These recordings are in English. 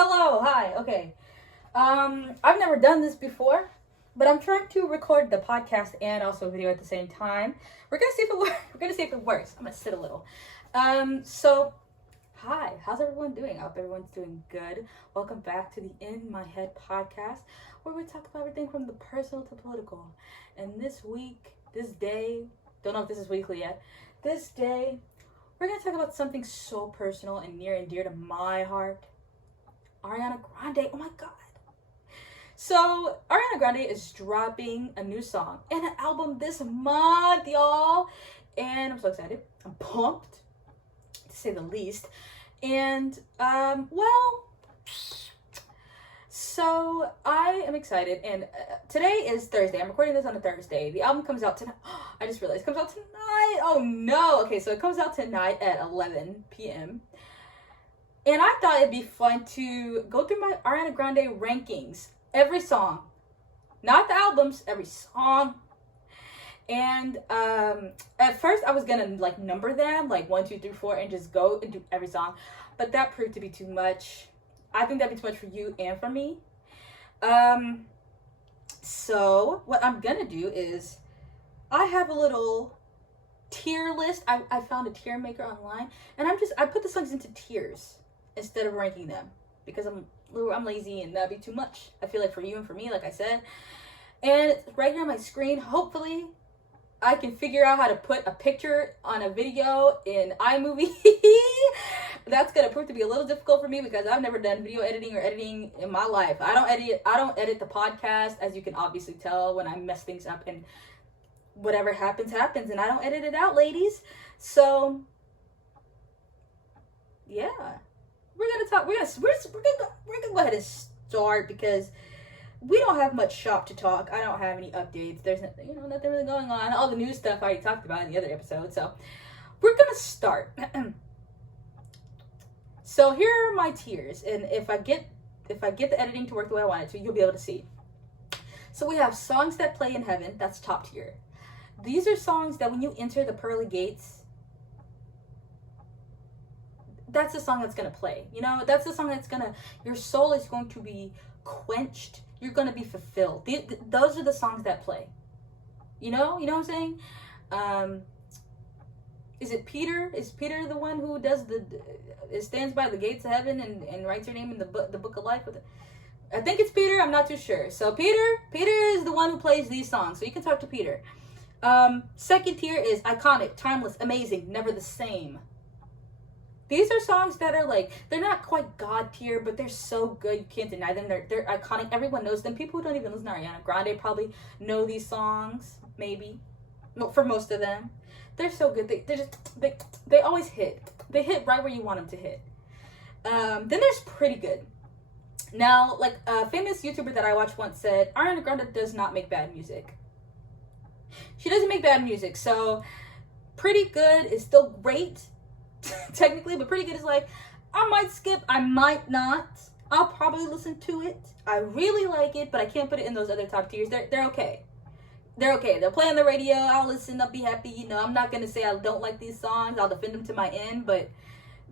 Hello, hi, okay. I've never done this before, but I'm trying to record the podcast and also video at the same time. We're gonna see if it works. We're gonna see if it works. I'm gonna sit a little. Hi, how's everyone doing? I hope everyone's doing good. Welcome back to the In My Head podcast, where we talk about everything from the personal to political. And this week, this day, don't know if this is weekly yet, this day, we're gonna talk about something so personal and near and dear to my heart. Ariana Grande, oh my god. So, Ariana Grande is dropping a new song and an album this month, y'all. And I'm so excited. I'm pumped, to say the least. And, so I am excited. And today is Thursday. I'm recording this on a Thursday. The album comes out tonight. I just realized it comes out tonight. Oh no. Okay, so it comes out tonight at 11 p.m. And I thought it'd be fun to go through my Ariana Grande rankings. Every song. Not the albums, every song. And at first I was gonna like number them, like 1, 2, 3, 4, and just go and do every song. But that proved to be too much. I think that'd be too much for you and for me. So what I'm gonna do is I have a little tier list. I found a tier maker online, and I put the songs into tiers instead of ranking them because I'm lazy and that'd be too much. I feel like for you and for me, like I said. And it's right here on my screen. Hopefully I can figure out how to put a picture on a video in iMovie. That's gonna prove to be a little difficult for me because I've never done video editing or editing in my life. I don't edit the podcast, as you can obviously tell when I mess things up, and whatever happens, and I don't edit it out, ladies. So yeah. We're gonna go ahead and start because we don't have much shop to talk. I don't have any updates. There's nothing really going on. All the new stuff I already talked about in the other episode. So we're gonna start. So here are my tiers, and if I get the editing to work the way I want it to, you'll be able to see. So we have songs that play in heaven. That's top tier. These are songs that when you enter the pearly gates, that's the song that's gonna play. That's the song that's your soul is going to be quenched. You're gonna be fulfilled. Those are the songs that play. You know what I'm saying? Is it Peter? Is Peter the one who does stands by the gates of heaven and writes your name in the book of life? I think it's Peter. I'm not too sure. So Peter is the one who plays these songs. So you can talk to Peter. Second tier is iconic, timeless, amazing, never the same. These are songs that are like, they're not quite God tier, but they're so good you can't deny them. They're iconic. Everyone knows them. People who don't even listen to Ariana Grande probably know these songs, maybe. No, for most of them. They're so good. They always hit. They hit right where you want them to hit. Then there's pretty good. Now, like a famous YouTuber that I watched once said, Ariana Grande does not make bad music. She doesn't make bad music. So pretty good is still great. Technically, but pretty good is like, I might skip, I might not. I'll probably listen to it. I really like it, but I can't put it in those other top tiers. They're okay. They're okay. They'll play on the radio. I'll listen. I'll be happy. I'm not gonna say I don't like these songs. I'll defend them to my end, but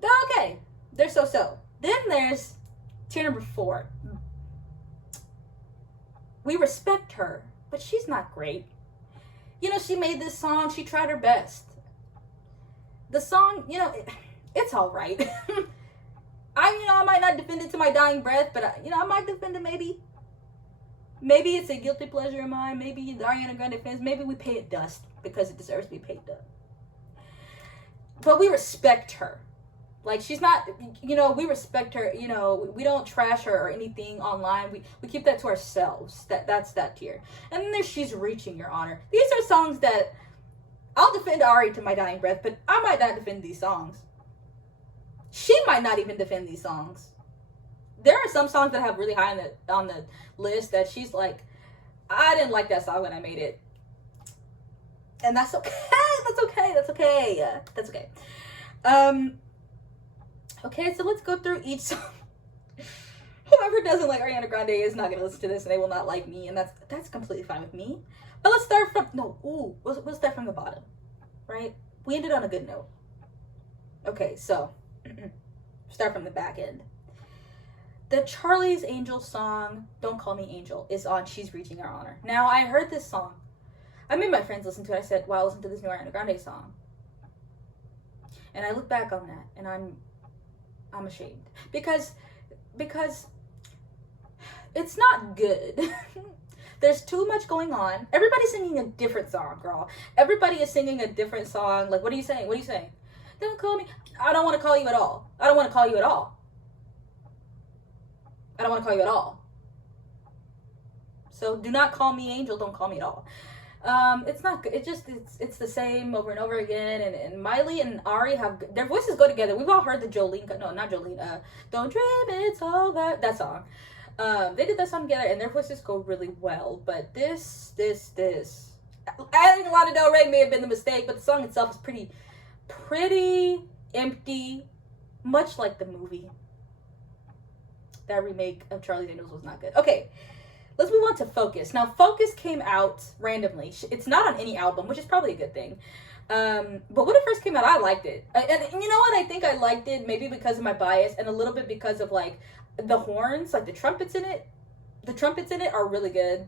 they're okay. They're so. Then there's tier number 4. We respect her, but she's not great. She made this song. She tried her best. The song, it's all right. I might not defend it to my dying breath, but I might defend it maybe. Maybe it's a guilty pleasure of mine. Maybe the Ariana Grande fans, maybe we pay it dust because it deserves to be paid dust. But we respect her. Like, she's not, we respect her. We don't trash her or anything online. We keep that to ourselves. That's that tier. And then there's She's Reaching, Your Honor. These are songs that I'll defend Ari to my dying breath, but I might not defend these songs. She might not even defend these songs. There are some songs that I have really high on the list that she's like, I didn't like that song when I made it. And that's okay. That's okay. Okay, so let's go through each song. Whoever doesn't like Ariana Grande is not going to listen to this, and they will not like me, and that's completely fine with me. But let's start from, we'll start from the bottom, right? We ended on a good note. Okay, so start from the back end. The Charlie's Angels song, Don't Call Me Angel, is on She's Reaching Our Honor. Now, I heard this song. I made my friends listen to it. I said, wow, listen to this new Ariana Grande song. And I look back on that, and I'm ashamed. Because it's not good. There's too much going on. Everybody's singing a different song, girl. Everybody is singing a different song. Like, what are you saying? What are you saying? Don't call me. I don't want to call you at all. I don't want to call you at all. I don't want to call you at all. So do not call me Angel. Don't call me at all. It's not good. It's the same over and over again. And Miley and Ari their voices go together. We've all heard the Jolene. No, not Jolene. Don't dream it's over. That song. They did that song together, and their voices go really well. But this, adding Lana Del Rey may have been the mistake, but the song itself is pretty empty, much like the movie. That remake of Charlie's Angels was not good. Okay, let's move on to Focus. Now, Focus came out randomly. It's not on any album, which is probably a good thing. But when it first came out, I liked it. And you know what? I think I liked it maybe because of my bias and a little bit because of, like, the horns, like the trumpets in it. The trumpets in it are really good.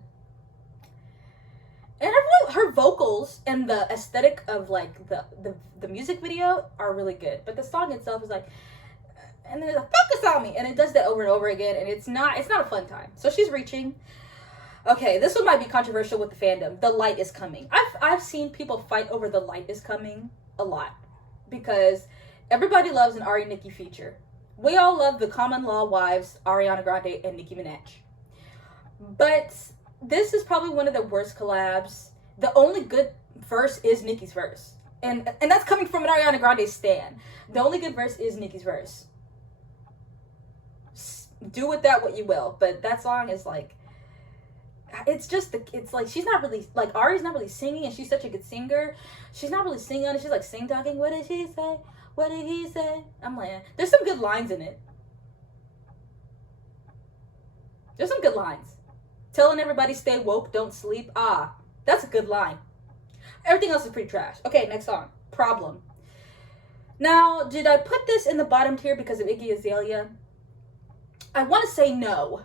And her vocals and the aesthetic of, like, the music video are really good. But the song itself is like, and then it's like, focus on me. And it does that over and over again. And it's not a fun time. So She's Reaching. Okay, this one might be controversial with the fandom. The Light Is Coming. I've seen people fight over The Light Is Coming a lot. Because everybody loves an Ari Nicki feature. We all love the common law wives, Ariana Grande and Nicki Minaj. But this is probably one of the worst collabs. The only good verse is Nicki's verse. And that's coming from an Ariana Grande stan. The only good verse is Nicki's verse. Do with that what you will. But that song is like, it's like she's not really, like Ari's not really singing, and she's such a good singer. She's not really singing on it. She's like sing talking. What did she say? What did he say? I'm like, there's some good lines in it. There's some good lines. Telling everybody stay woke, don't sleep. Ah, that's a good line. Everything else is pretty trash. Okay, next song. Problem. Now, did I put this in the bottom tier because of Iggy Azalea? I want to say no.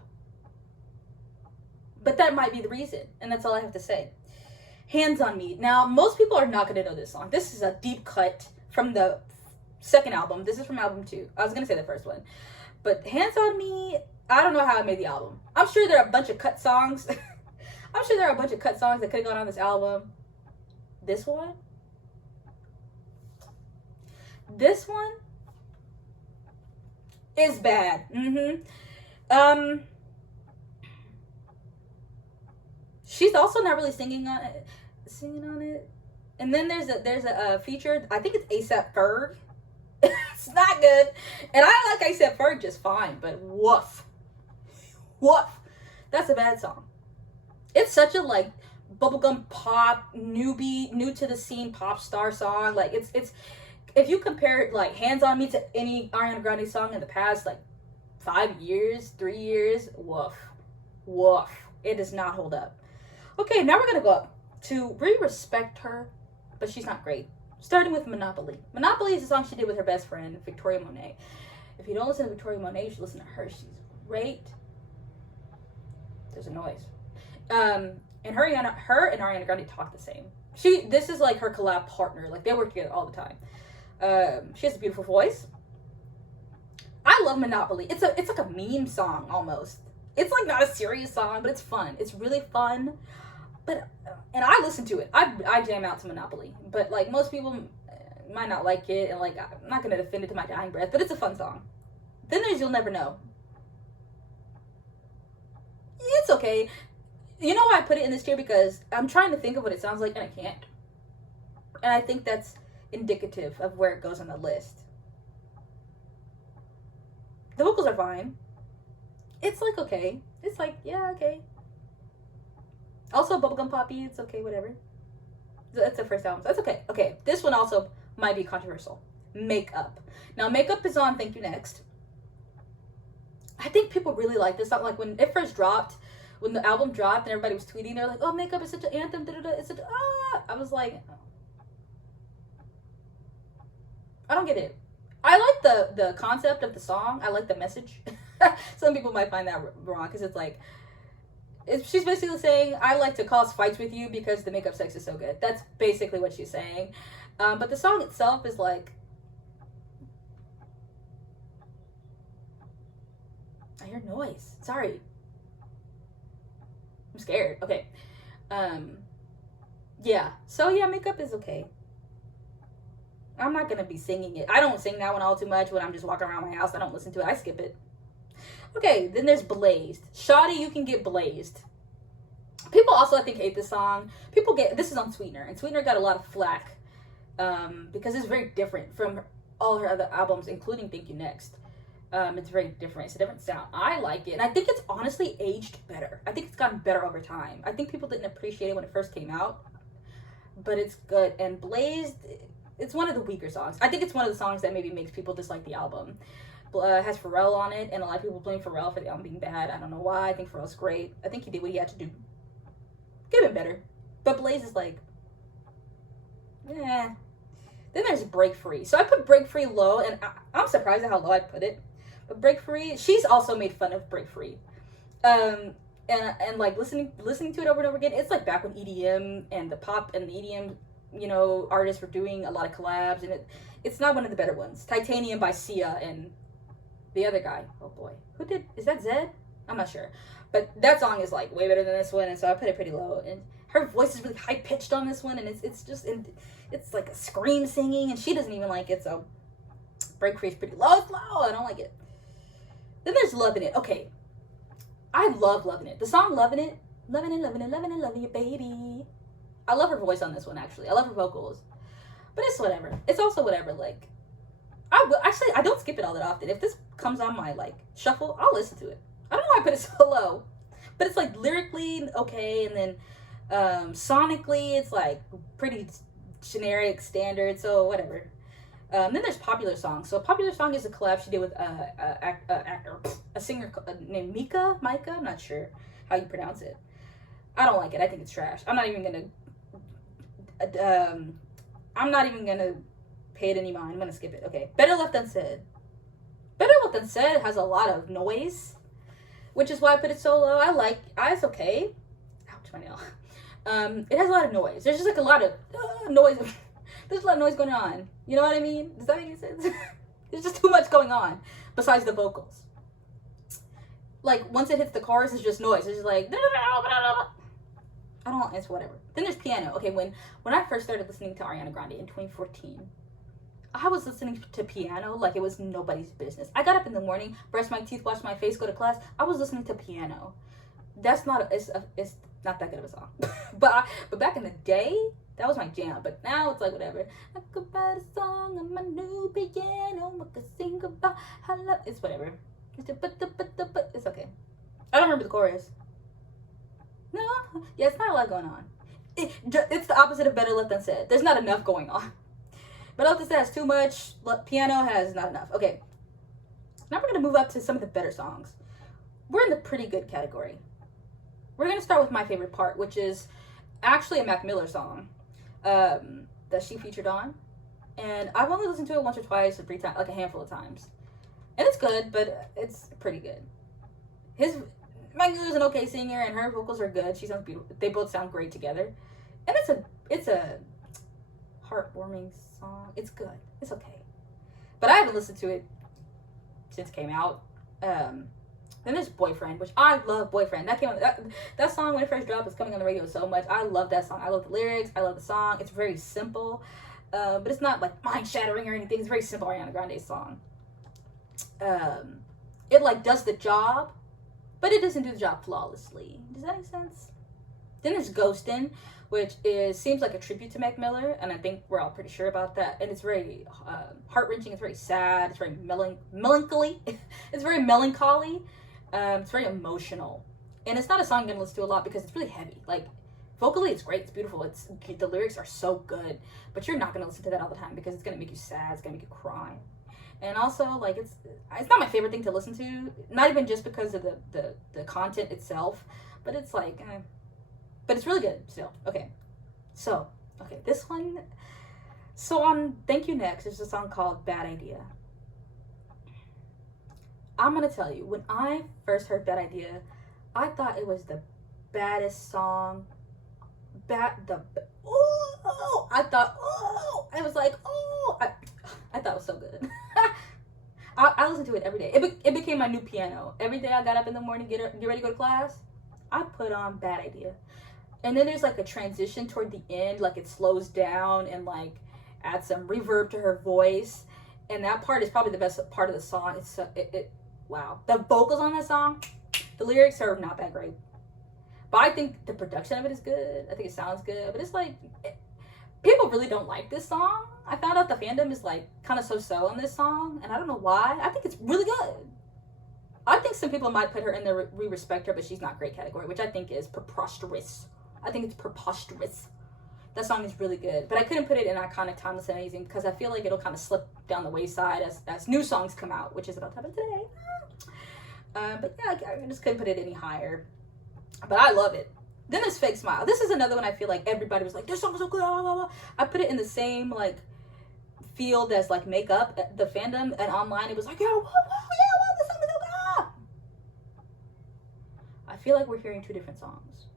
But that might be the reason. And that's all I have to say. Hands on Me. Now, most people are not going to know this song. This is a deep cut from the second album. This is from album 2. I was going to say the first one. But Hands on Me, I don't know how I made the album. I'm sure there are a bunch of cut songs. I'm sure there are a bunch of cut songs that could have gone on this album. This one? This one is bad. She's also not really singing on it. And then there's a feature, I think it's A$AP Ferg. It's not good. And I like A$AP Ferg just fine, but woof. That's a bad song. It's such a like bubblegum pop, new to the scene pop star song. Like it's if you compare like Hands on Me to any Ariana Grande song in the past like 5 years, 3 years, woof. It does not hold up. Okay, now we're gonna go up to We Respect Her, but she's not great. Starting with Monopoly. Monopoly is a song she did with her best friend, Victoria Monet. If you don't listen to Victoria Monet, you should listen to her. She's great. There's a noise. And her and Ariana Grande talk the same. This is like her collab partner. Like they work together all the time. She has a beautiful voice. I love Monopoly. It's like a meme song almost. It's like not a serious song, but it's fun. It's really fun. And I listen to it. I jam out to Monopoly. But like most people might not like it, and like I'm not gonna defend it to my dying breath, but it's a fun song. Then there's You'll Never Know. It's okay. You know why I put it in this tier? Because I'm trying to think of what it sounds like and I can't. And I think that's indicative of where it goes on the list. The vocals are fine. It's like okay. It's like, yeah, okay. Also bubblegum poppy, it's okay, whatever. That's the first album, so that's okay. Okay, this one also might be controversial. Makeup. Now, Makeup is on Thank You Next. I think people really like this song. Like when it first dropped, when the album dropped and everybody was tweeting, they're like, oh, Makeup is such an anthem, it's such I was like, I don't get it. I like the concept of the song. I like the message. Some people might find that wrong because it's like, she's basically saying, I like to cause fights with you because the makeup sex is so good. That's basically what she's saying. But the song itself is like, I hear noise. Sorry. I'm scared. Okay. Yeah. So yeah, makeup is okay. I'm not gonna be singing it. I don't sing that one all too much when I'm just walking around my house. I don't listen to it. I skip it. Okay, then there's Blazed. Shoddy, you can get blazed. People also, I think, hate this song. This is on Sweetener, and Sweetener got a lot of flack because it's very different from all her other albums, including Thank You Next. It's very different. It's a different sound. I like it, and I think it's honestly aged better. I think it's gotten better over time. I think people didn't appreciate it when it first came out, but it's good. And Blazed, it's one of the weaker songs. I think it's one of the songs that maybe makes people dislike the album. Has Pharrell on it, and a lot of people blame Pharrell for the album being bad. I don't know why. I think Pharrell's great. I think he did what he had to do. Could have been better. But Blaze is like, eh. Then there's Break Free. So I put Break Free low, and I'm surprised at how low I put it. But Break Free, she's also made fun of Break Free. And like listening to it over and over again, it's like back when EDM and the pop and the EDM, you know, artists were doing a lot of collabs, and it's not one of the better ones. Titanium by Sia and the other guy. Oh boy. Is that Zed? I'm not sure. But that song is like way better than this one, and so I put it pretty low. And her voice is really high pitched on this one, and it's like a scream singing, and she doesn't even like it, so Break Free is pretty low. It's low. I don't like it. Then there's Lovin' It. Okay. I love Lovin' It. The song Lovin' It. Lovin' it, lovin' it, lovin' it, lovin' it, baby. I love her voice on this one, actually. I love her vocals. But it's whatever. It's also whatever. Like, I don't skip it all that often. If this comes on my, like, shuffle, I'll listen to it. I don't know why I put it so low. But it's, like, lyrically okay. And then sonically, it's, like, pretty generic, standard. So, whatever. Then there's Popular Song. So, Popular Song is a collab she did with a singer named Micah. I'm not sure how you pronounce it. I don't like it. I think it's trash. I'm not even gonna pay it any mind. I'm gonna skip it. Okay. Better Left Unsaid. Better Left Unsaid has a lot of noise, which is why I put it so low. It's okay. Ouch, my nail. It has a lot of noise. There's just like a lot of noise. There's a lot of noise going on. You know what I mean? Does that make sense? There's just too much going on besides the vocals. Like, once it hits the chorus, it's just noise. It's just like, it's whatever. Then there's Piano. Okay, when I first started listening to Ariana Grande in 2014, I was listening to Piano like it was nobody's business. I got up in the morning, brush my teeth, wash my face, go to class. I was listening to Piano. It's not that good of a song. but back in the day, that was my jam. But now it's like whatever. I could write a song on my new piano. I could sing about how love. It's whatever. It's okay. I don't remember the chorus. No, yeah, it's not a lot going on. It's the opposite of Better Left Unsaid. There's not enough going on. Better Left Unsaid has too much. Piano has not enough. Okay, now we're gonna move up to some of the better songs. We're in the pretty good category. We're gonna start with my favorite part, which is actually a Mac Miller song that she featured on, and I've only listened to it once or twice or 3 times, like a handful of times, and it's good, but it's pretty good. Mac Miller's an okay singer, and her vocals are good. She sounds beautiful. They both sound great together, and it's a heartwarming song. It's good. It's okay, but I haven't listened to it since it came out. Then there's Boyfriend, which I love. Boyfriend. That song when it first dropped was coming on the radio so much. I love that song. I love the lyrics. I love the song. It's very simple, but it's not like mind shattering or anything. It's a very simple Ariana Grande song. It like does the job, but it doesn't do the job flawlessly. Does that make sense? Then there's Ghostin', which seems like a tribute to Mac Miller, and I think we're all pretty sure about that. And it's very heart-wrenching. It's very sad. It's very melancholy. It's very melancholy. It's very emotional, and it's not a song I'm gonna listen to a lot because it's really heavy. Like vocally, it's great. It's beautiful. The lyrics are so good, but you're not gonna listen to that all the time because it's gonna make you sad. It's gonna make you cry. And also, like, it's not my favorite thing to listen to. Not even just because of the content itself, but it's like, but it's really good still. Okay, so this one. So on Thank You Next, there's a song called Bad Idea. I'm gonna tell you, when I first heard Bad Idea, I thought it was the baddest song. I thought, I was like, I thought it was so good. I listen to it every day. It became my new piano. Every day I got up in the morning, get ready to go to class, I put on Bad Idea. And then there's like a transition toward the end, like it slows down and like adds some reverb to her voice. And that part is probably the best part of the song. Wow. The vocals on that song, the lyrics are not that great. But I think the production of it is good. I think it sounds good. But it's like, people really don't like this song. I found out the fandom is like kind of so-so on this song. And I don't know why. I think it's really good. I think some people might put her in the we respect her, but she's not great category, which I think is preposterous. I think it's preposterous. That song is really good. But I couldn't put it in iconic, timeless, and amazing because I feel like it'll kind of slip down the wayside as new songs come out, which is about to happen today. But yeah, I just couldn't put it any higher. But I love it. Then there's Fake Smile. This is another one I feel like everybody was like, this song is so good. Blah, blah, blah. I put it in the same like field as like Makeup, the fandom, and online it was like, yeah, this song is so good. I feel like we're hearing two different songs.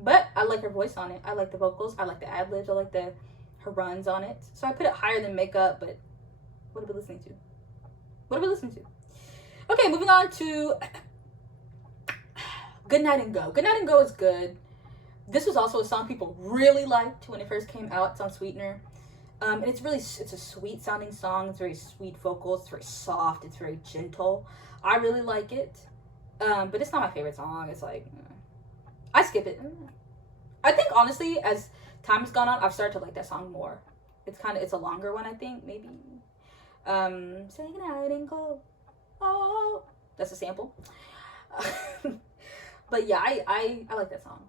But I like her voice on it. I like the vocals. I like the ad-libs. I like her runs on it. So I put it higher than Makeup, but what are we listening to? Okay, moving on to Good Night and Go. Good Night and Go is good. This was also a song people really liked when it first came out. It's on Sweetener. And it's a sweet sounding song. It's very sweet vocals. It's very soft. It's very gentle. I really like it. But it's not my favorite song. It's like, I skip it. I think honestly, as time has gone on, I've started to like that song more. It's a longer one, I think, maybe. Say goodnight and go. Oh, that's a sample. But yeah, I like that song.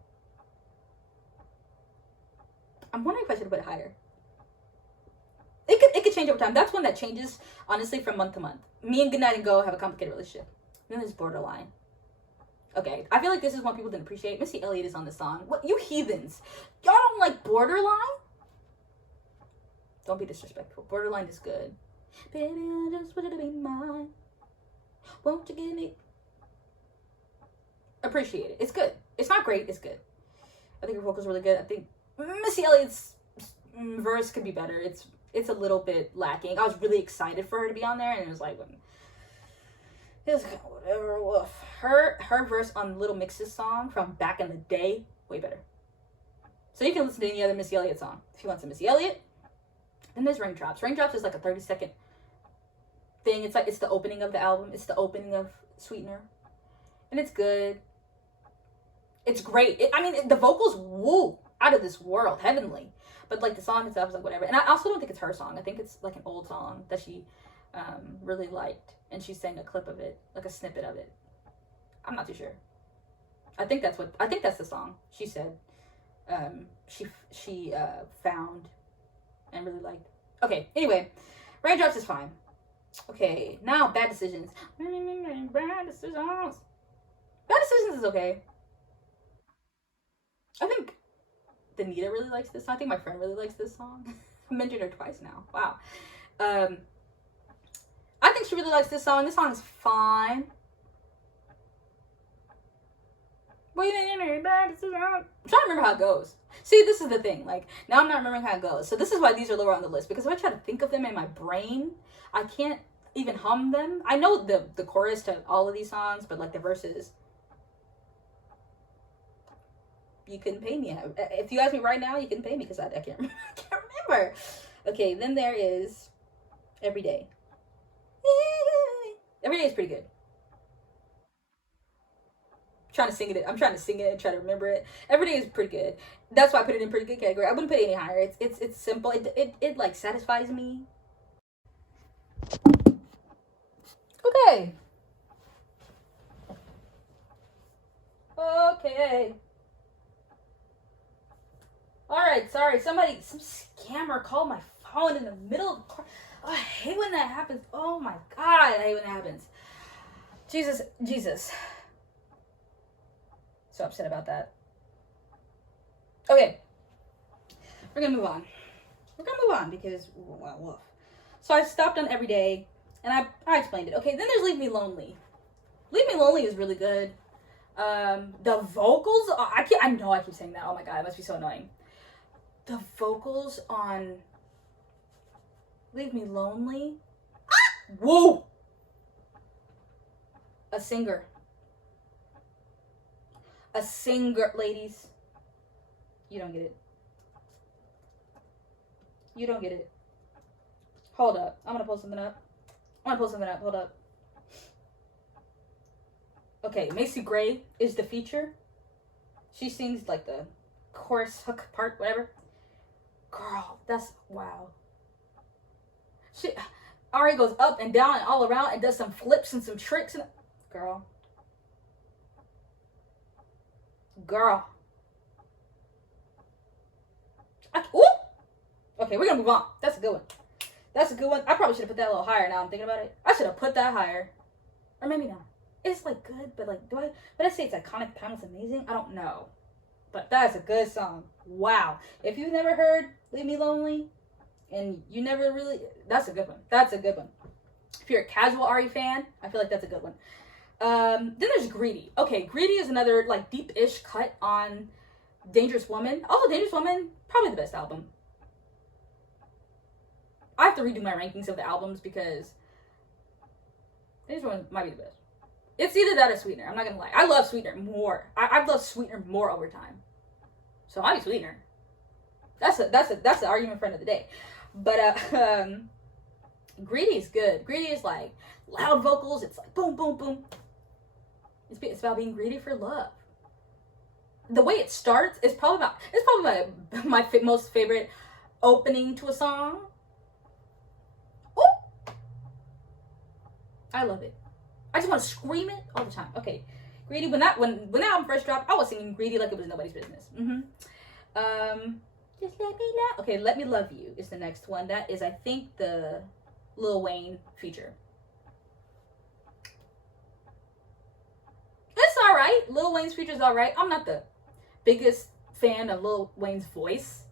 I'm wondering if I should put it higher. It could change over time. That's one that changes, honestly, from month to month. Me and Good Night and Go have a complicated relationship. Then there's Borderline. Okay, I feel like this is one people didn't appreciate. Missy Elliott is on this song. What, you heathens? Y'all don't like Borderline? Don't be disrespectful. Borderline is good. Baby, I just want you to be mine. Won't you give me... Appreciate it. It's good. It's not great. It's good. I think her vocals are really good. I think Missy Elliott's verse could be better. It's a little bit lacking. I was really excited for her to be on there, and it was like, it was whatever. Woof. Her verse on Little Mix's song from back in the day, way better. So you can listen to any other Missy Elliott song if you want some Missy Elliott. Then there's Raindrops. Raindrops is like a 30-second thing. It's like it's the opening of the album. It's the opening of Sweetener, and it's good. It's great. The vocals, woo, out of this world, heavenly. But like the song itself is like whatever. And I also don't think it's her song. I think it's like an old song that she really liked, and she sang a clip of it, like a snippet of it. I'm not too sure. I think that's the song she said. She found and really liked. Okay. Anyway, Raindrops is fine. Okay. Now Bad Decisions. Bad Decisions. Bad Decisions is okay. I think Danita really likes this song. I think my friend really likes this song. I mentioned her twice now. Wow. I think she really likes this song. This song is fine. I'm trying to remember how it goes. See, this is the thing. Like, now I'm not remembering how it goes. So this is why these are lower on the list. Because if I try to think of them in my brain, I can't even hum them. I know the chorus to all of these songs, but like the verses... You couldn't pay me. If you ask me right now, you couldn't pay me because I can't remember. Okay, then there is Everyday. Everyday is pretty good. I'm trying to sing it and try to remember it. Everyday is pretty good. That's why I put it in pretty good category. I wouldn't put it any higher. It's simple. It like satisfies me. Okay. Alright, sorry. Some scammer called my phone in the middle of the... Oh, I hate when that happens. Oh my god, I hate when that happens. Jesus. So upset about that. Okay. We're gonna move on because, well, woof. So I stopped on Everyday. And I explained it. Okay, then there's Leave Me Lonely. Leave Me Lonely is really good. The vocals, I know I keep saying that. Oh my god, it must be so annoying. The vocals on Leave Me Lonely. Whoa! A singer, ladies. You don't get it. You don't get it. Hold up. I'm gonna pull something up. Hold up. Okay, Macy Gray is the feature. She sings like the chorus hook part, whatever. Girl, that's wow. Ari goes up and down and all around and does some flips and some tricks and girl. Ooh! Okay, we're gonna move on. That's a good one. I probably should have put that a little higher now I'm thinking about it. I should have put that higher. Or maybe not. It's like good, but like would I say it's iconic, timeless, amazing? I don't know. But that's a good song. Wow. If you've never heard Leave Me Lonely and you never really, that's a good one. If you're a casual Ari fan, I feel like that's a good one. Then there's Greedy. Okay, Greedy is another like deep-ish cut on Dangerous Woman. Also, Dangerous Woman, probably the best album. I have to redo my rankings of the albums because Dangerous Woman might be the best. It's either that or Sweetener. I'm not gonna lie. I love Sweetener more. I've loved Sweetener more over time. So I might be Sweetener. That's the argument for another day. But Greedy is good. Greedy is like loud vocals. It's like boom, boom, boom. It's about being greedy for love. The way it starts is probably my most favorite opening to a song. Oh, I love it. I just want to scream it all the time. Okay, Greedy. When that album first dropped, I was singing Greedy like it was nobody's business. Just let me love. Okay, Let Me Love You is the next one. That is, I think, the Lil Wayne feature. It's all right. Lil Wayne's feature is all right. I'm not the biggest fan of Lil Wayne's voice,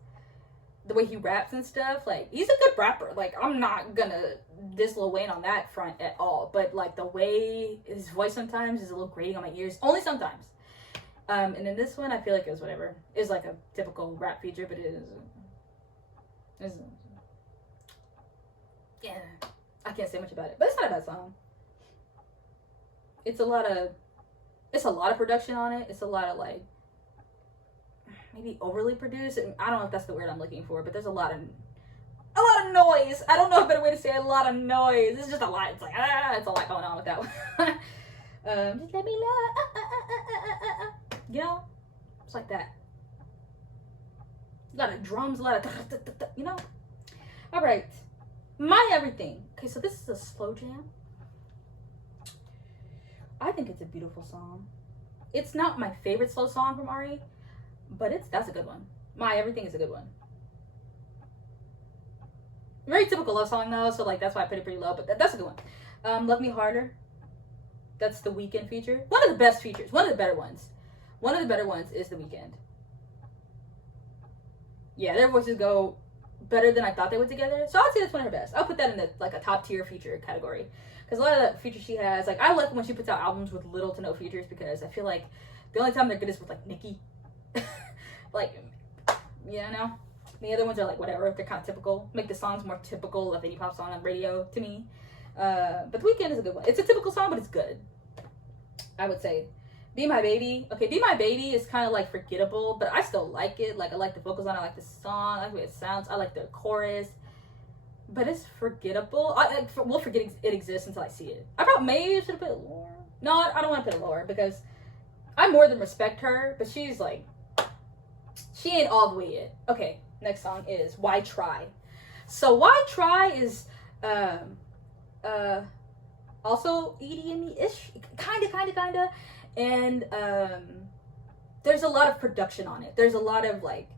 the way he raps and stuff. Like, he's a good rapper. Like, I'm not gonna diss Lil Wayne on that front at all. But like the way his voice sometimes is a little grating on my ears. Only sometimes. And then this one, I feel like it was whatever. It's like a typical rap feature, but it is. Yeah, I can't say much about it, but it's not a bad song. It's a lot of production on it. It's a lot of like maybe overly produced. I don't know if that's the word I'm looking for, but there's a lot of noise. I don't know a better way to say it. A lot of noise. It's just a lot. It's like it's a lot going on with that one. Just let me love. You know, it's like that. A lot of drums, a lot of you know. All right, My Everything. Okay, so this is a slow jam. I think it's a beautiful song. It's not my favorite slow song from Ari, but that's a good one. My Everything is a good one. Very typical love song though, so like that's why I put it pretty low. But that's a good one. Love Me Harder. That's the Weeknd feature. One of the best features. One of the better ones. One of the better ones is The Weeknd. Yeah, their voices go better than I thought they would together. So I'd say that's one of her best. I'll put that in the like a top tier feature category. Because a lot of the features she has, like I like when she puts out albums with little to no features because I feel like the only time they're good is with like Nicki. Like, you know? The other ones are like whatever. They're kind of typical. Make the songs more typical of any pop song on radio to me. But The Weeknd is a good one. It's a typical song, but it's good. I would say. Be My Baby. Okay, Be My Baby is kind of like forgettable, but I still like it. Like I like the vocals on it. I like the song. I like the way it sounds. I like the chorus. But it's forgettable. We'll forget it exists until I see it. I probably maybe should have put it lower. No, I don't want to put it lower because I more than respect her, but she's like, she ain't all the way it. Okay, next song is Why Try. So Why Try is also EDM-ish, kinda. And there's a lot of production on it. There's a lot of like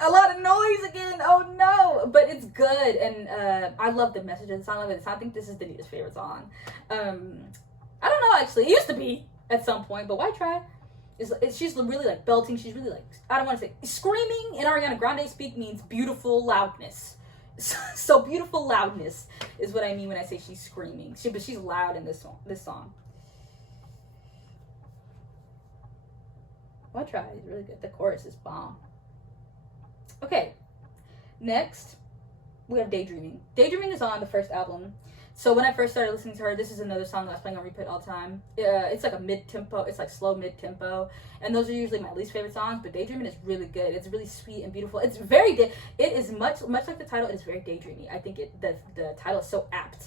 a lot of noise again. Oh no, but it's good, and I love the message of the song. I think this is Danita's favorite song. I don't know actually. It used to be at some point, but Why Try is she's really like belting. She's really like, I don't want to say screaming. In Ariana Grande speak means beautiful loudness. So beautiful loudness is what I mean when I say she's screaming. But she's loud in this song. I'll try. It's really good. The chorus is bomb. Okay. Next, we have Daydreaming. Daydreaming is on the first album. So when I first started listening to her, this is another song that I was playing on repeat all the time. It's like a mid-tempo. It's like slow mid-tempo. And those are usually my least favorite songs. But Daydreaming is really good. It's really sweet and beautiful. It's very good. It is much like the title. It's very daydreamy. I think the title is so apt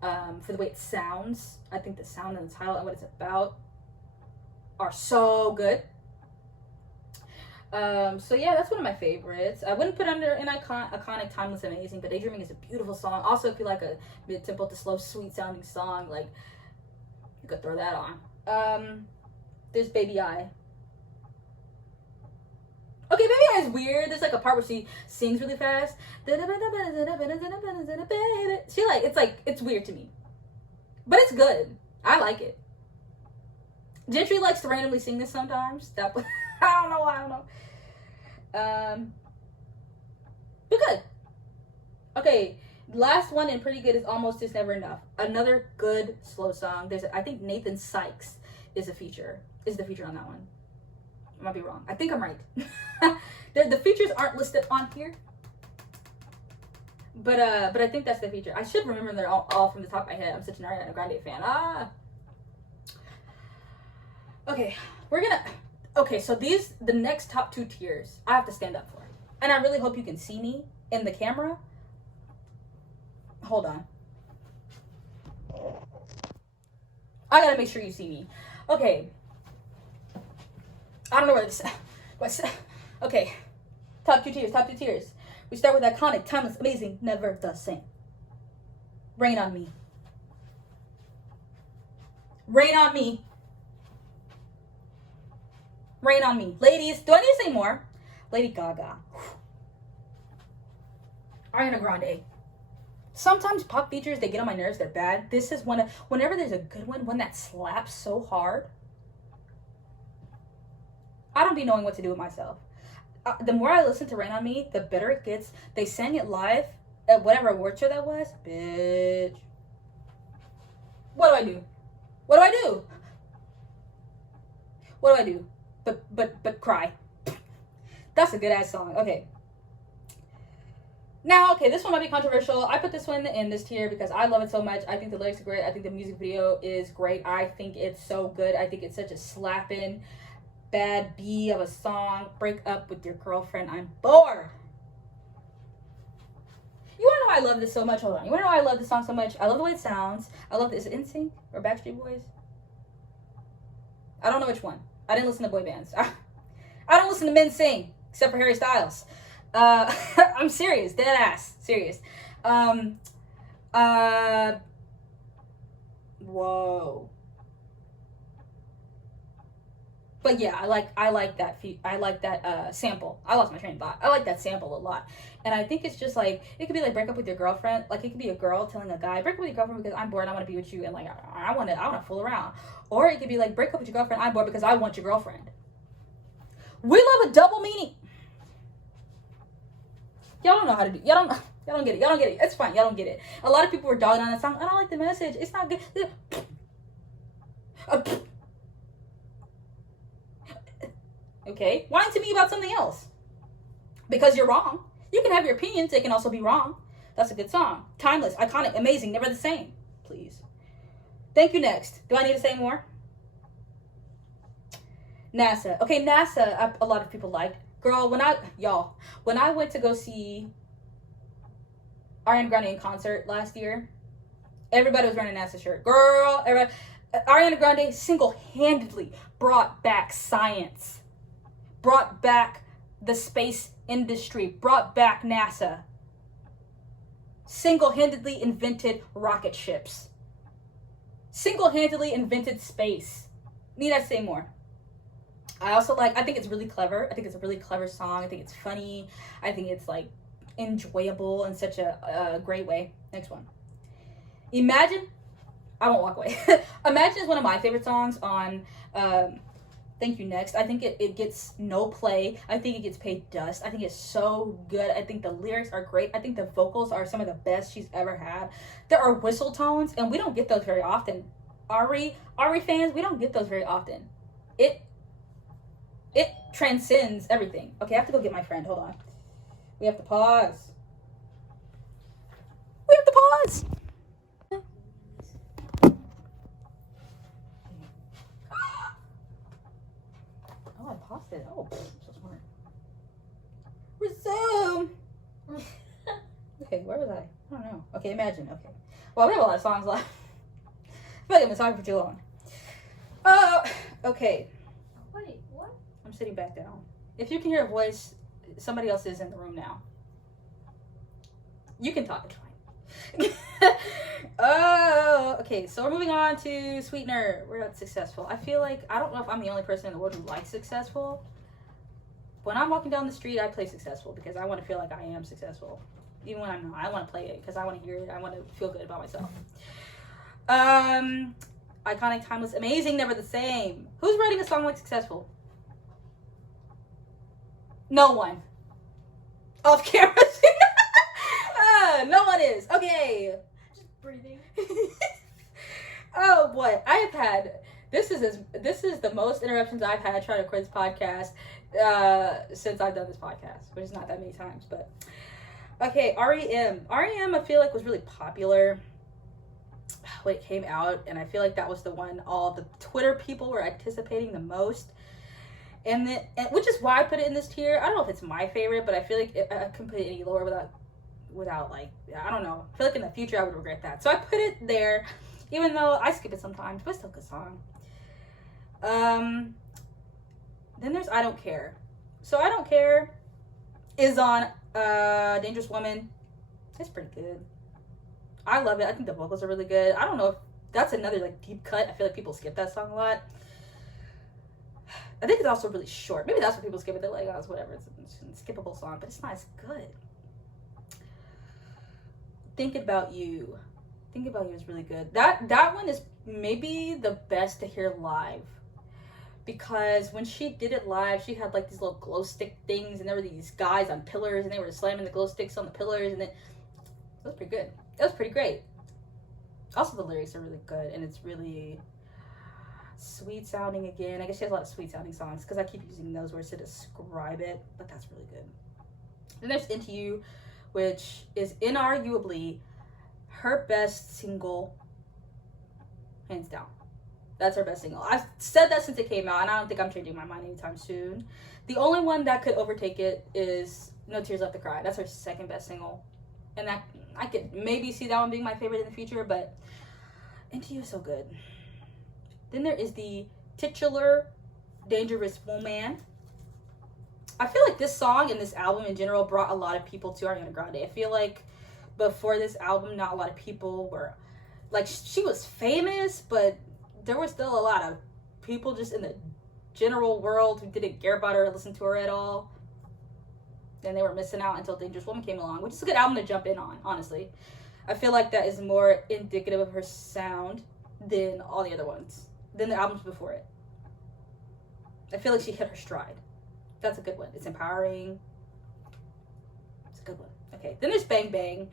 for the way it sounds. I think the sound and the title and what it's about are so good. So yeah, that's one of my favorites. I wouldn't put under an iconic, timeless, amazing, but Daydreaming is a beautiful song. Also, if you like a mid-tempo to slow, sweet sounding song, like, you could throw that on. There's Baby I. Okay, Baby I is weird. There's like a part where she sings really fast. She it's weird to me. But it's good. I like it. Gentry likes to randomly sing this sometimes. I don't know. But good. Okay, last one and pretty good is Almost Is Never Enough. Another good slow song. I think Nathan Sykes is the feature on that one. I might be wrong. I think I'm right. The features aren't listed on here. But I think that's the feature. I should remember they're all from the top of my head. I'm such an Ariana Grande fan. Okay, okay, so the next top 2 tiers, I have to stand up for. And I really hope you can see me in the camera. Hold on. I gotta make sure you see me. Okay. I don't know where this... Okay. Top 2 tiers. We start with iconic, timeless, amazing, never the same. Rain on Me. Rain on Me. Rain on Me. Ladies, do I need to say more? Lady Gaga. Ariana Grande. Sometimes pop features, they get on my nerves, they're bad. This is whenever there's a good one that slaps so hard, I don't be knowing what to do with myself. The more I listen to Rain on Me, the better it gets. They sang it live at whatever award show that was. Bitch. What do I do? But cry. That's a good ass song. Okay. Now, okay, this one might be controversial. I put this one in this tier because I love it so much. I think the lyrics are great. I think the music video is great. I think it's so good. I think it's such a slapping bad B of a song. Break up with your girlfriend. I'm bored. You wanna know why I love this so much? Hold on. You wanna know why I love this song so much? I love the way it sounds. I love this. Is it NSYNC or Backstreet Boys? I don't know which one. I didn't listen to boy bands. I don't listen to men sing, except for Harry Styles. I'm serious, dead ass, serious. Whoa. But yeah, I like that sample. I lost my train of thought. I like that sample a lot. And I think it's just like, it could be like break up with your girlfriend. Like it could be a girl telling a guy, break up with your girlfriend because I'm bored, I want to be with you, and like I want to fool around. Or it could be like, break up with your girlfriend, I'm bored because I want your girlfriend. We love a double meaning. Y'all don't know how to do. Y'all don't get it. It's fine. Y'all don't get it. A lot of people were dogging on that song. I don't like the message. It's not good. Okay, whine to me about something else. Because you're wrong. You can have your opinions. They can also be wrong. That's a good song. Timeless, iconic, amazing, never the same. Please. Thank you. Next. Do I need to say more? NASA. Okay, NASA, a lot of people liked. Girl, when I went to go see Ariana Grande in concert last year, everybody was wearing a NASA shirt. Girl, Ariana Grande single-handedly brought back science, brought back the space industry, brought back NASA. Single-handedly invented rocket ships. Single-handedly invented space. Need I say more? I think it's really clever. I think it's a really clever song. I think it's funny. I think it's like enjoyable in such a great way. Next one. Imagine. I won't walk away. Imagine is one of my favorite songs on the Thank You Next. I think it gets no play. I think it gets paid dust. I think it's so good. I think the lyrics are great. I think the vocals are some of the best she's ever had. There are whistle tones, and we don't get those very often. Ari fans, we don't get those very often. It transcends everything. Okay, I have to go get my friend. Hold on. We have to pause. We have to pause. Oh, I paused it. Oh, so smart. Resume. Okay, where was I? I don't know. Okay, Imagine. Okay. Well, we have a lot of songs left. I feel like I've been talking for too long. Okay. Wait, what? I'm sitting back down. If you can hear a voice, somebody else is in the room now. You can talk, it's fine. Oh, okay, so we're moving on to Sweetener. We're not Successful. I feel like, I don't know if I'm the only person in the world who likes Successful. When I'm walking down the street, I play Successful because I want to feel like I am successful. Even when I'm not, I want to play it because I want to hear it. I want to feel good about myself. Iconic, timeless, amazing, never the same. Who's writing a song like Successful? No one. Off camera. No one is. Okay. Just breathing. Oh boy, this is the most interruptions I've had trying to record this podcast since I've done this podcast, which is not that many times, but okay. REM, I feel like was really popular when it came out, and I feel like that was the one all the Twitter people were anticipating the most, and which is why I put it in this tier. I don't know if it's my favorite, but I feel like I couldn't put it any lower without like, I don't know. I feel like in the future I would regret that. So I put it there, even though I skip it sometimes, but it's still a good song. Then there's I Don't Care. So I Don't Care is on Dangerous Woman. It's pretty good. I love it. I think the vocals are really good. I don't know if that's another like deep cut. I feel like people skip that song a lot. I think it's also really short. Maybe that's what people skip it. They're like, oh, it's whatever. It's a skippable song, but it's not as good. Think About You. Think About You is really good. That one is maybe the best to hear live. Because when she did it live, she had like these little glow stick things, and there were these guys on pillars, and they were slamming the glow sticks on the pillars, and it was pretty good. It was pretty great. Also, the lyrics are really good, and it's really sweet sounding again. I guess she has a lot of sweet sounding songs, because I keep using those words to describe it, but that's really good. Then there's Into You, which is inarguably her best single, hands down. That's her best single. I've said that since it came out, and I don't think I'm changing my mind anytime soon. The only one that could overtake it is No Tears Left to Cry. That's her second best single, and that I could maybe see that one being my favorite in the future, but Into You is so good. Then there is the titular Dangerous Woman. I feel like this song and this album in general brought a lot of people to Ariana Grande. I feel like before this album, not a lot of people were, like, she was famous, but there were still a lot of people just in the general world who didn't care about her or listen to her at all. And they were missing out until Dangerous Woman came along, which is a good album to jump in on, honestly. I feel like that is more indicative of her sound than all the other ones, than the albums before it. I feel like she hit her stride. That's a good one. It's empowering. It's a good one. Okay, then there's Bang Bang.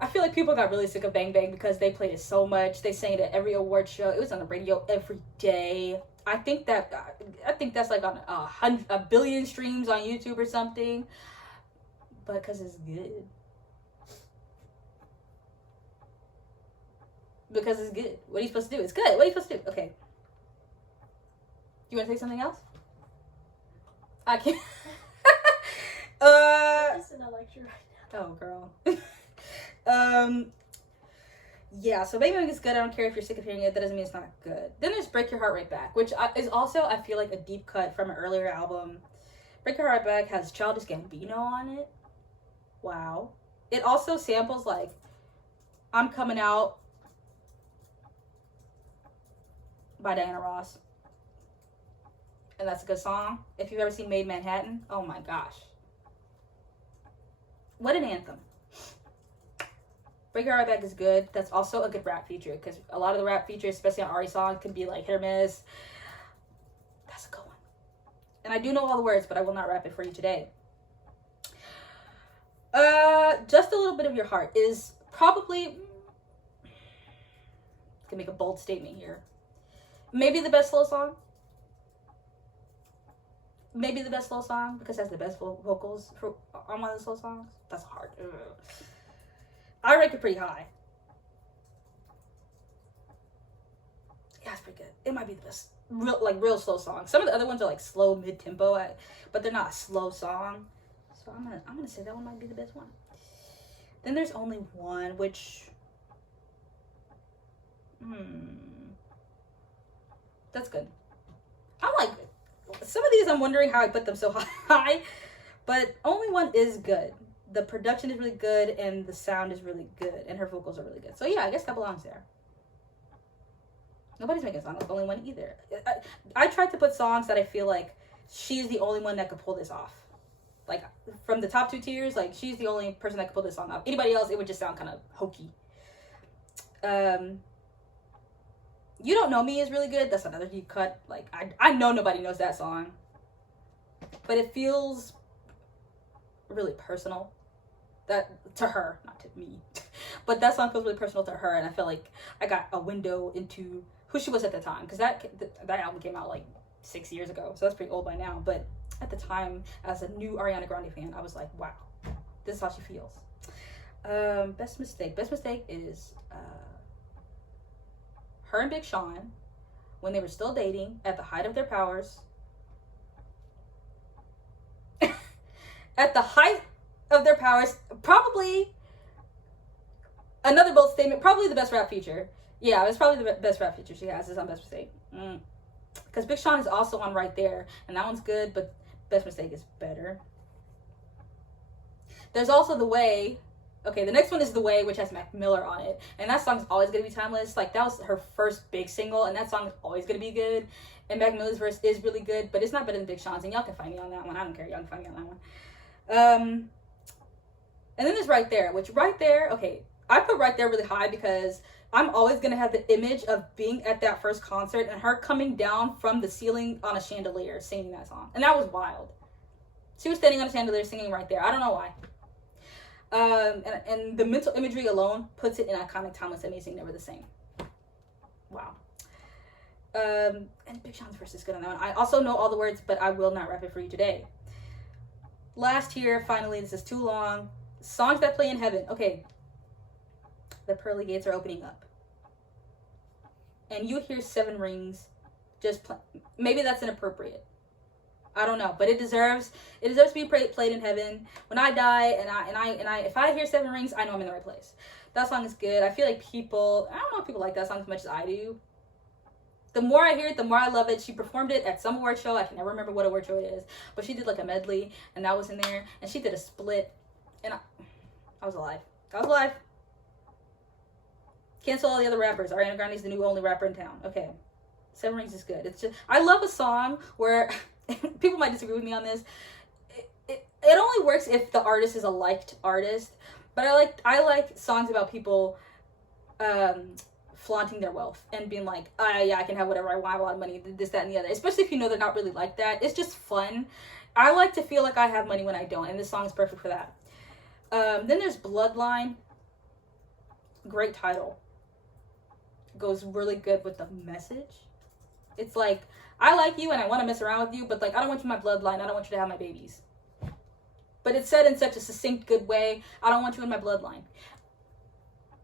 I feel like people got really sick of Bang Bang because they played it so much. They sang it at every award show. It was on the radio every day. I think that's like on a billion streams on YouTube or something. But because it's good. Because it's good. What are you supposed to do? It's good. What are you supposed to do? Okay. You want to say something else? I can't. I'm just in a lecture right now. Oh, girl. Yeah, so Bang Bang is good. I don't care if you're sick of hearing it. That doesn't mean it's not good. Then there's Break Your Heart Right Back, which is also, I feel like, a deep cut from an earlier album. Break Your Heart Right Back has Childish Gambino on it. Wow. It also samples, like, I'm Coming Out by Diana Ross. And that's a good song. If you've ever seen Made in Manhattan, oh my gosh. What an anthem. Break Your Heart Back is good. That's also a good rap feature, because a lot of the rap features, especially on Ari songs, can be like hit or miss. That's a good one. And I do know all the words, but I will not rap it for you today. Just a Little Bit of Your Heart is probably, can make a bold statement here, maybe the best slow song. Maybe the best slow song because it has the best vocals on one of the slow songs. That's hard. Ugh. I rank it pretty high. Yeah, it's pretty good. It might be the best real slow song. Some of the other ones are like slow mid tempo, but they're not a slow song. So I'm gonna say that one might be the best one. Then there's Only One, which that's good. I'm like, some of these I'm wondering how I put them so high, but Only One is good. The production is really good and the sound is really good and her vocals are really good. So yeah, I guess that belongs there. Nobody's making a song like Only One either. I tried to put songs that I feel like she's the only one that could pull this off. Like from the top 2 tiers, like she's the only person that could pull this song off. Anybody else, it would just sound kind of hokey. You Don't Know Me is really good. That's another deep cut. Like I know nobody knows that song, but it feels really personal. That to her, not to me, but that song feels really personal to her, and I feel like I got a window into who she was at the time, because that album came out like 6 years ago, so that's pretty old by now. But at the time, as a new Ariana Grande fan, I was like, wow, this is how she feels. Best Mistake. Best Mistake is her and Big Sean when they were still dating at the height of their powers. At the height of their powers, probably another bold statement, probably the best rap feature. Yeah, it's probably the best rap feature she has is on Best Mistake. Because Big Sean is also on Right There, and that one's good, but Best Mistake is better. There's also The Way. Okay, the next one is The Way, which has Mac Miller on it, and that song's always gonna be timeless. Like, that was her first big single, and that song is always gonna be good. And Mac Miller's verse is really good, but it's not better than Big Sean's, and y'all can find me on that one. I don't care, y'all can find me on that one. And then there's Right There, which Right There, okay, I put Right There really high because I'm always gonna have the image of being at that first concert and her coming down from the ceiling on a chandelier singing that song, and that was wild. She was standing on a chandelier singing Right There. I don't know why. And the mental imagery alone puts it in iconic, timeless, amazing, never the same. Wow. And Big Sean's verse is good on that one. I also know all the words, but I will not rap it for you today. Last here, finally, this is too long. Songs that play in heaven. Okay. The pearly gates are opening up. And you hear 7 rings just play. Maybe that's inappropriate. I don't know, but it deserves to be played in heaven. When I die if I hear 7 rings, I know I'm in the right place. That song is good. I feel like I don't know if people like that song as much as I do. The more I hear it, the more I love it. She performed it at some award show. I can never remember what award show it is, but she did like a medley, and that was in there. And she did a split, and I was alive. I was alive. Cancel all the other rappers. Ariana Grande is the new only rapper in town. Okay, 7 Rings is good. It's just, I love a song where people might disagree with me on this. It only works if the artist is a liked artist, but I like songs about people flaunting their wealth and being like, yeah, I can have whatever I want, a lot of money, this, that, and the other. Especially if you know they're not really like that. It's just fun. I like to feel like I have money when I don't, and this song is perfect for that. Then there's Bloodline. Great title. Goes really good with the message. It's like, I like you and I want to mess around with you, but like, I don't want you in my bloodline. I don't want you to have my babies. But it's said in such a succinct, good way. I don't want you in my bloodline.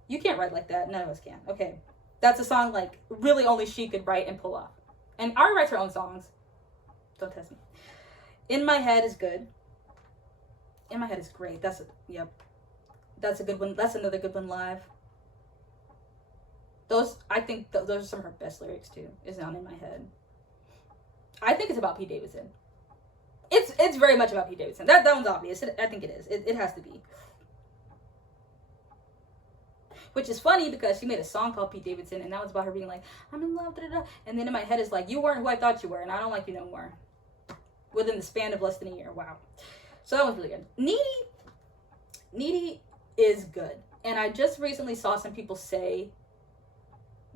You can't write like that. None of us can. Okay. That's a song like really only she could write and pull off. And Ari writes her own songs. Don't test me. In My Head is good. In My Head is great. That's a good one. That's another good one live. I think those are some of her best lyrics too. Is Not In My Head. I think it's about Pete Davidson. It's very much about Pete Davidson. That one's obvious. I think it is. It has to be. Which is funny because she made a song called Pete Davidson, and that was about her being like, I'm in love, da da da. And then In My Head is like, you weren't who I thought you were, and I don't like you no more. Within the span of less than a year. Wow. So that was really good. Needy is good. And I just recently saw some people say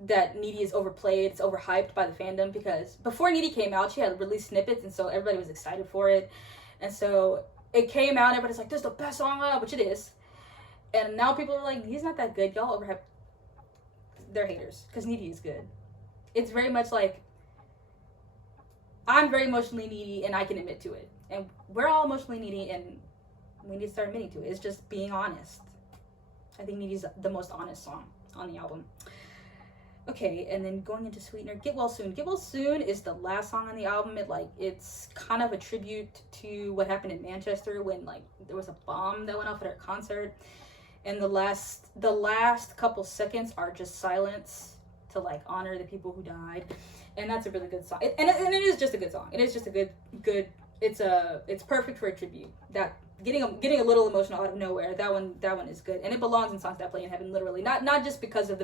that Needy is overplayed, it's overhyped by the fandom, because before Needy came out, she had released snippets, and so everybody was excited for it. And so it came out, and everybody's like, this is the best song out, which it is. And now people are like, he's not that good. Y'all overhyped. They're haters, because Needy is good. It's very much like, I'm very emotionally needy, and I can admit to it. And we're all emotionally needy, and we need to start admitting to it. It's just being honest. I think Needy's the most honest song on the album. Okay, and then going into Sweetener, Get Well Soon. Get Well Soon is the last song on the album. It's kind of a tribute to what happened in Manchester when like there was a bomb that went off at her concert, and the last couple seconds are just silence to like honor the people who died, and that's a really good song. And it is just a good song. It is just a good. It's perfect for a tribute. That getting a little emotional out of nowhere. That one is good, and it belongs in Songs That Play in Heaven. Literally, not just because of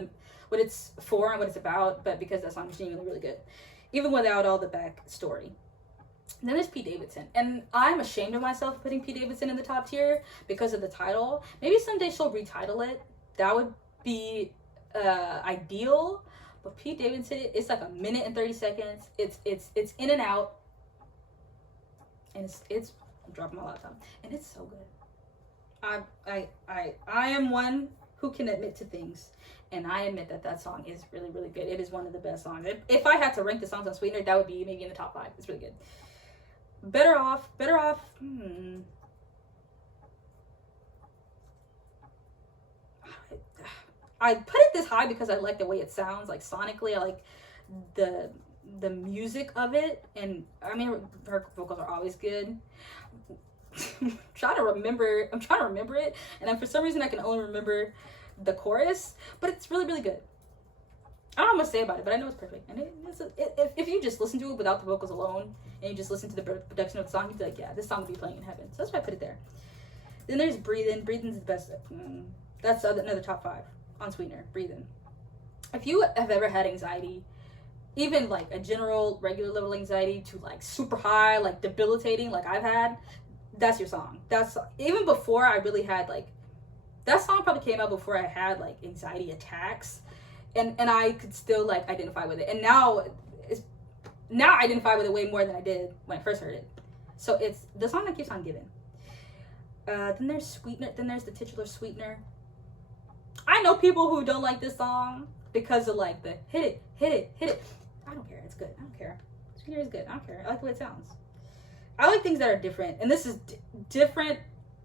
what it's for and what it's about, but because that song is genuinely really good, even without all the back story. And then there's Pete Davidson, and I'm ashamed of myself putting Pete Davidson in the top tier because of the title. Maybe someday she'll retitle it. That would be ideal. But Pete Davidson, it's like 1 minute and 30 seconds. It's in and out, and it's I'm dropping my laptop, and it's so good. I am one who can admit to things, and I admit that song is really, really good. It is one of the best songs. If I had to rank the songs on Sweetener, that would be maybe in the top 5. It's really good. Better Off. I put it this high because I like the way it sounds, like sonically. I like the music of it, and I mean her vocals are always good. I'm trying to remember it, and then for some reason I can only remember the chorus, but it's really, really good. I don't know what to say about it, but I know it's perfect. And if you just listen to it without the vocals alone, and you just listen to the production of the song, you'd be like, yeah, this song would be playing in heaven. So that's why I put it there. Then there's Breathin'. Breathin's the best. That's another top 5 on Sweetener. Breathin'. If you have ever had anxiety, even like a general, regular level anxiety to like super high, like debilitating, like I've had, that's your song. That's even before I really had like, that song probably came out before I had like anxiety attacks, and I could still like identify with it. And now I identify with it way more than I did when I first heard it. So it's the song that keeps on giving. Then there's Sweetener. Then there's the titular Sweetener. I know people who don't like this song because of like the hit it. I don't care. It's good. I don't care. Sweetener is good. I don't care. I like the way it sounds. I like things that are different, and this is different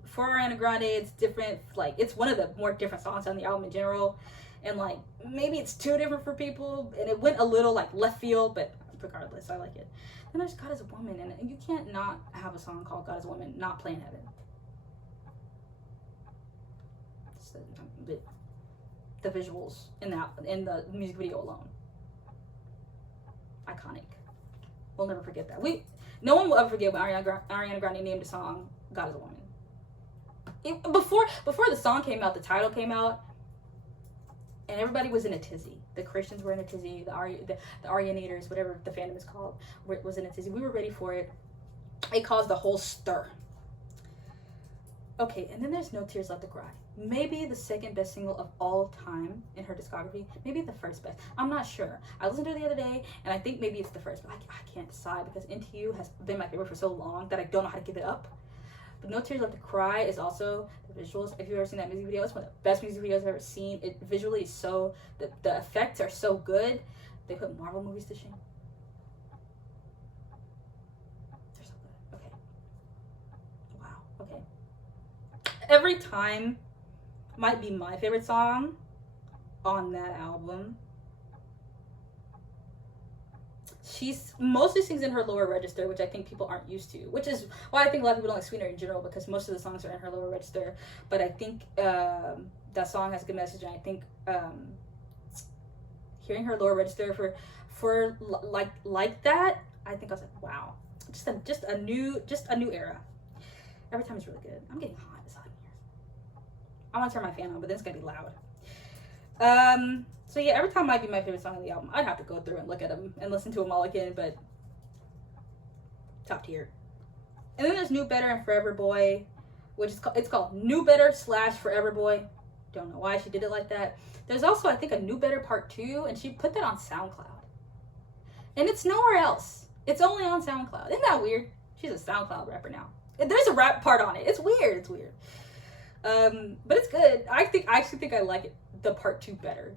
for Ariana Grande. It's different. Like it's one of the more different songs on the album in general, and like maybe it's too different for people, and it went a little like left field, but regardless, I like it. Then there's God Is a Woman, and you can't not have a song called God Is a Woman not play in heaven. The visuals in the music video alone, iconic. We'll never forget that. No one will ever forget when Ariana Grande named a song God Is a Woman. Before the song came out, the title came out, and everybody was in a tizzy. The Christians were in a tizzy. The Arianators, whatever the fandom is called, was in a tizzy. We were ready for it. It caused a whole stir. Okay, and then there's No Tears Left to Cry. Maybe the second best single of all time in her discography. Maybe the first best. I'm not sure. I listened to it the other day, and I think maybe it's the first, but I can't decide because Into You has been my favorite for so long that I don't know how to give it up. But No Tears Left to Cry is also the visuals. If you've ever seen that music video, it's one of the best music videos I've ever seen. It visually is so, the effects are so good. They put Marvel movies to shame. They're so good. Okay. Wow. Okay. Every Time might be my favorite song on that album. She mostly sings in her lower register, which I think people aren't used to, which is why I think a lot of people don't like Sweetener in general, because most of the songs are in her lower register. But I think that song has a good message, and I think hearing her lower register for like that, I think I was like, wow, just a new era. Every Time is really good. I'm getting hot. It's hot in here. I want to turn my fan on, but then it's gonna be loud. So yeah, Every Time might be my favorite song on the album. I'd have to go through and look at them and listen to them all again, but top tier. And then there's New Better and Forever Boy, which is it's called New Better / Forever Boy. Don't know why she did it like that. There's also, I think, a New Better Part 2, and she put that on SoundCloud. And it's nowhere else. It's only on SoundCloud. Isn't that weird? She's a SoundCloud rapper now. There's a rap part on it. It's weird. It's weird. But it's good. I actually think I like it, the part 2 better.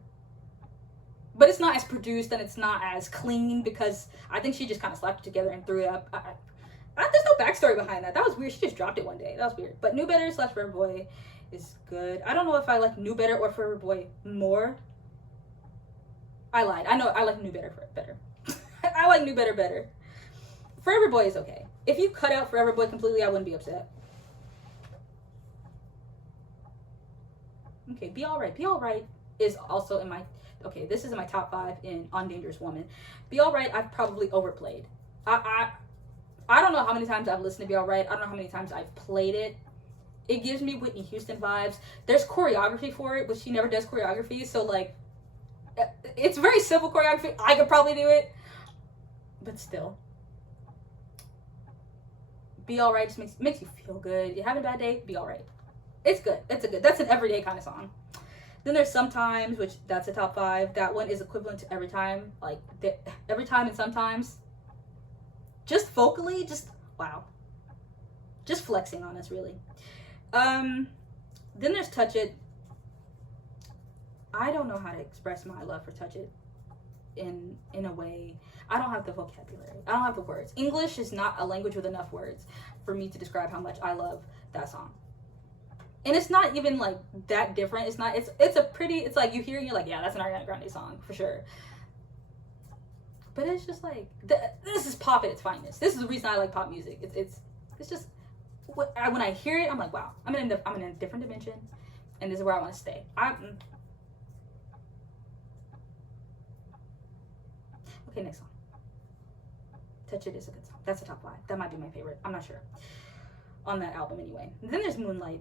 But it's not as produced and it's not as clean because I think she just kind of slapped it together and threw it up. There's no backstory behind that. That was weird. She just dropped it one day. That was weird. But New Better / Forever Boy is good. I don't know if I like New Better or Forever Boy more. I lied. I know I like New Better better. I like New Better better. Forever Boy is okay. If you cut out Forever Boy completely, I wouldn't be upset. Okay, Be Alright. Be Alright is also in my... Okay, this is in my top 5 on Dangerous Woman. Be Alright, I've probably overplayed. I don't know how many times I've listened to Be Alright. I don't know how many times I've played it. It gives me Whitney Houston vibes. There's choreography for it, but she never does choreography. So, like, it's very simple choreography. I could probably do it. But still. Be Alright just makes you feel good. You having a bad day? Be Alright. It's good. That's an everyday kind of song. Then there's Sometimes, which that's a top 5. That one is equivalent to Every Time. Like, Every Time and Sometimes. Just vocally, wow. Just flexing on us, really. Then there's Touch It. I don't know how to express my love for Touch It in a way. I don't have the vocabulary. I don't have the words. English is not a language with enough words for me to describe how much I love that song. And it's not even like that different. It's like you hear and you're like, yeah, that's an Ariana Grande song for sure. But it's just like, this is pop at its finest. This is the reason I like pop music. It's just, when I hear it, I'm like, wow, I'm in a different dimension, and this is where I want to stay. Okay, next song. Touch It is a good song. That's a top 5. That might be my favorite. I'm not sure. On that album anyway. And then there's Moonlight.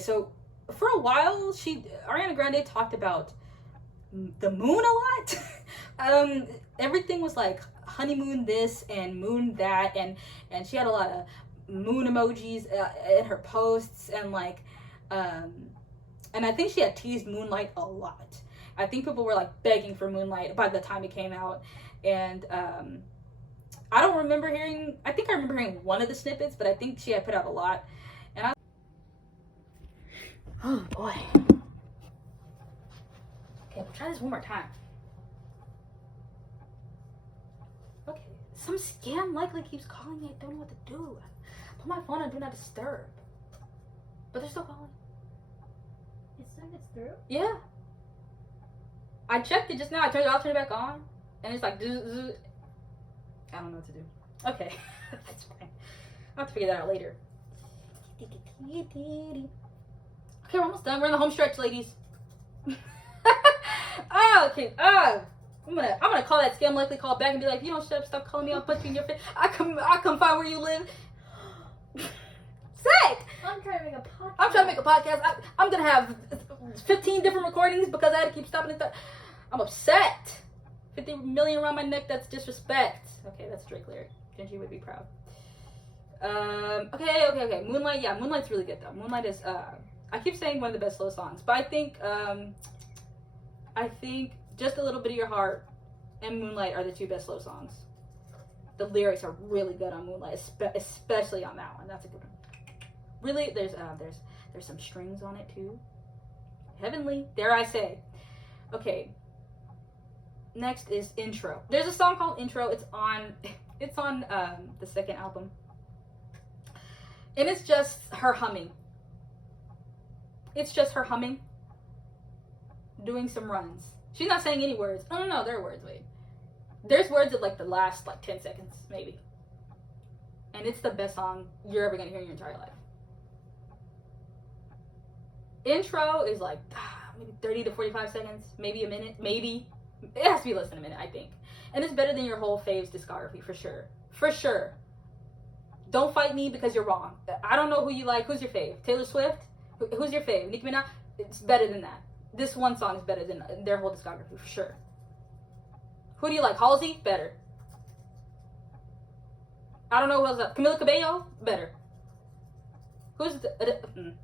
So for a while, Ariana Grande talked about the moon a lot. Everything was like honeymoon this and moon that, and she had a lot of moon emojis in her posts, and like, and I think she had teased Moonlight a lot. I think people were like begging for Moonlight by the time it came out, and I don't remember hearing, I think I remember hearing one of the snippets, but I think she had put out a lot. And oh boy. Okay, we'll try this one more time. Okay, some scam likely keeps calling me. I don't know what to do. Put my phone on Do Not Disturb. But they're still calling. It's through? Yeah. I checked it just now. I turned it off, turned it back on. And it's like, zzz. I don't know what to do. Okay, that's fine. I'll have to figure that out later. Okay, we're almost done. We're in the home stretch, ladies. Okay. I'm gonna call that scam likely call back and be like, you don't shut up, stop calling me, I'll punch you in your face. I come find where you live. Sick! I'm trying to make a podcast. I'm gonna have 15 different recordings because I had to keep stopping and I'm upset. 50 million around my neck, that's disrespect. Okay, that's Drake lyric. Genji would be proud. Okay. Moonlight, yeah, Moonlight's really good though. Moonlight is, I keep saying one of the best slow songs, but I think Just a Little Bit of Your Heart and Moonlight are the 2 best slow songs. The lyrics are really good on Moonlight, especially on that one. That's a good one. Really, there's some strings on it too. Heavenly, dare I say. Okay. Next is Intro. There's a song called Intro. It's on the second album. And it's just her humming. Doing some runs. She's not saying any words. Oh no, there are words, wait. There's words at like the last like 10 seconds, maybe. And it's the best song you're ever gonna hear in your entire life. Intro is like maybe 30 to 45 seconds, maybe a minute, maybe. It has to be less than a minute, I think. And it's better than your whole Fave's discography, for sure. For sure. Don't fight me because you're wrong. I don't know who you like. Who's your fave? Taylor Swift? Who's your fave? Nicki Minaj? It's better than that. This one song is better than their whole discography, for sure. Who do you like? Halsey? Better. I don't know who else. Camila Cabello? Better. Who's the...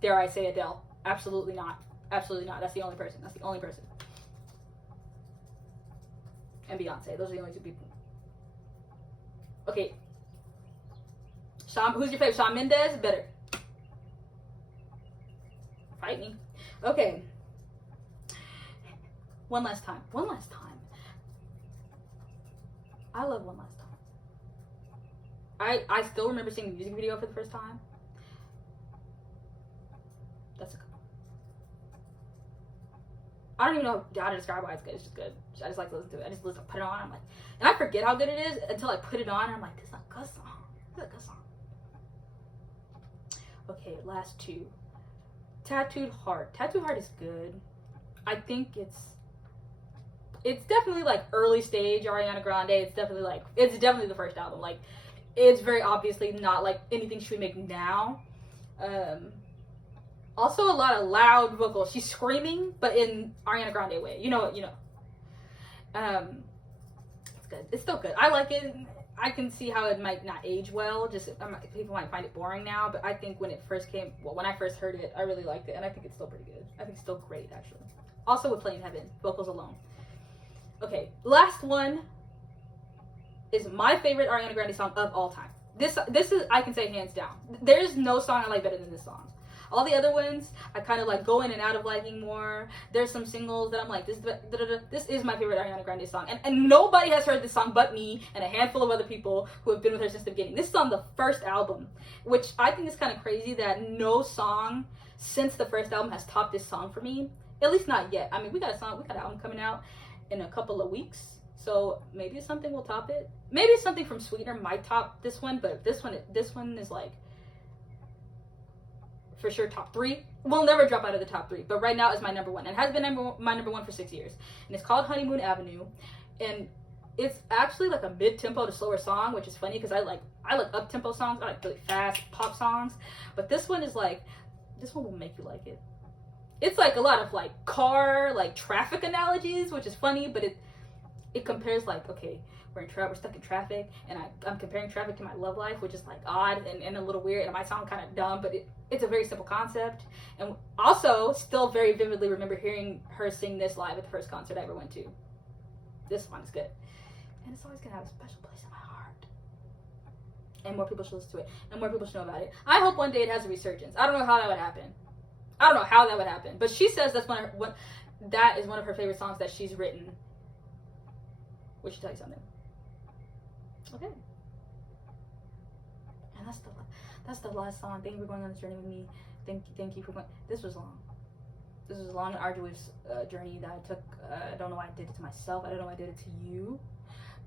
Dare I say Adele? Absolutely not. Absolutely not. That's the only person. That's the only person. And Beyonce. Those are the only two people. Okay. Who's your favorite? Shawn Mendes? Better. Fight me. Okay. One last time. One last time. I love One Last Time. I still remember seeing the music video for the first time. That's a good one. I don't even know how to describe why it's good. It's just good. I just like to listen to it. I just put it on. I'm like, and I forget how good it is until I put it on. And I'm like, this is a good song. This is a good song. Okay, last two. Tattooed Heart. Tattooed Heart is good. I think it's definitely like early stage Ariana Grande. It's definitely the first album. Like, it's very obviously not like anything she would make now. Also a lot of loud vocals. She's screaming, but in Ariana Grande way. You know. It's good. It's still good. I like it. I can see how it might not age well. Just people might find it boring now, but I think when I first heard it, I really liked it, and I think it's still pretty good. I think it's still great, actually. Also with Play in Heaven, vocals alone. Okay, last one is my favorite Ariana Grande song of all time. This is, I can say, hands down. There's no song I like better than this song. All the other ones, I kind of like go in and out of liking more. There's some singles that I'm like, this is my favorite Ariana Grande song. And nobody has heard this song but me and a handful of other people who have been with her since the beginning. This is on the first album, which I think is kind of crazy that no song since the first album has topped this song for me. At least not yet. I mean, we got an album coming out in a couple of weeks. So maybe something will top it. Maybe something from Sweetener might top this one, but this one is like, for sure top 3. Will never drop out of the top 3, but right now is my number 1 and has been my number 1 for 6 years. And it's called Honeymoon Avenue, and it's actually like a mid-tempo to slower song, which is funny because I like up-tempo songs. I like really fast pop songs, but this one will make you like it. It's like a lot of like car, like traffic analogies, which is funny, but it compares like, okay, we're stuck in traffic, and I'm comparing traffic to my love life, which is like odd and a little weird, and it might sound kind of dumb, but it's a very simple concept. And also, still very vividly remember hearing her sing this live at the first concert I ever went to. This song is good, and it's always gonna have a special place in my heart. And more people should listen to it, and more people should know about it. I hope one day it has a resurgence. I don't know how that would happen. But she says that is one of her favorite songs that she's written. Which should tell you something. Okay. And that's the last song. Thank you for going on this journey with me. Thank you for going. This was long. This was a long and arduous journey that I took. I don't know why I did it to myself. I don't know why I did it to you,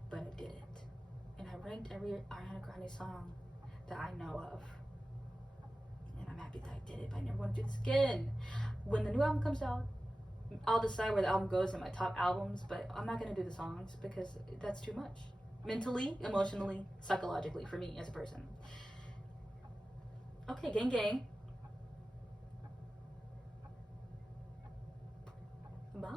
but I did it. And I ranked every Ariana Grande song that I know of. And I'm happy that I did it, but I never want to do this again. When the new album comes out, I'll decide where the album goes in my top albums, but I'm not going to do the songs because that's too much. Mentally, emotionally, psychologically, for me as a person. Okay, gang. Bye.